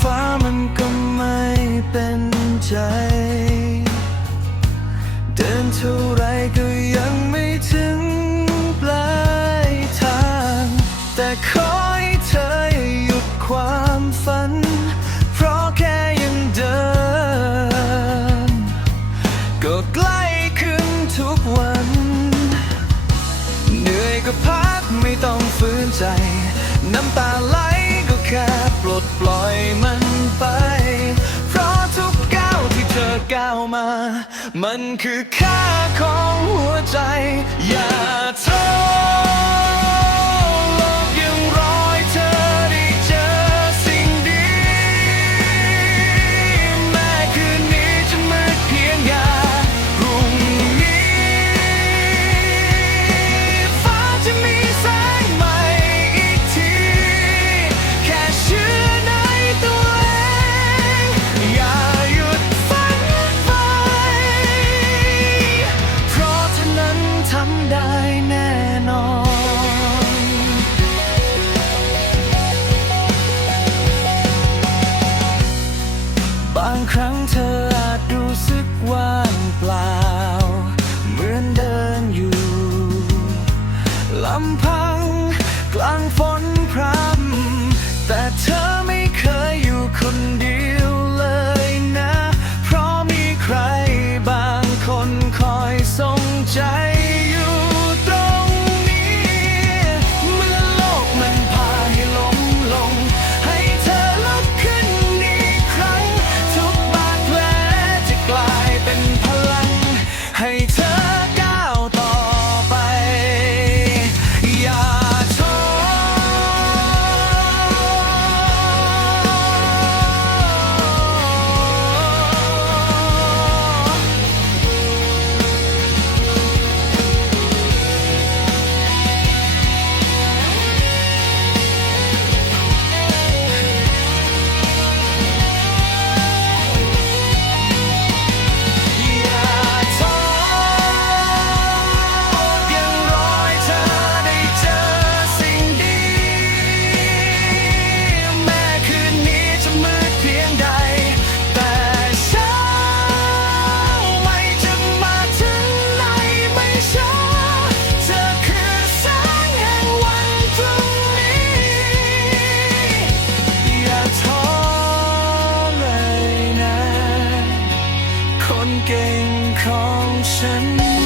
ฟ้ามันก็ไม่เป็นใจ เดินเท่าไรก็ยังไม่ถึงปลายทาง แต่ขอให้เธอหยุดความฝัน เพราะแค่ยังเดิน ก็ใกล้ขึ้นทุกวัน เหนื่อยก็พักไม่ต้องฝืนใจ น้ำตา ก้าวมา มันคือค่าของหัวใจ อย่าท้อ กลางฝนพรำแต่เธอไม่เคยอยู่คนเดียว 真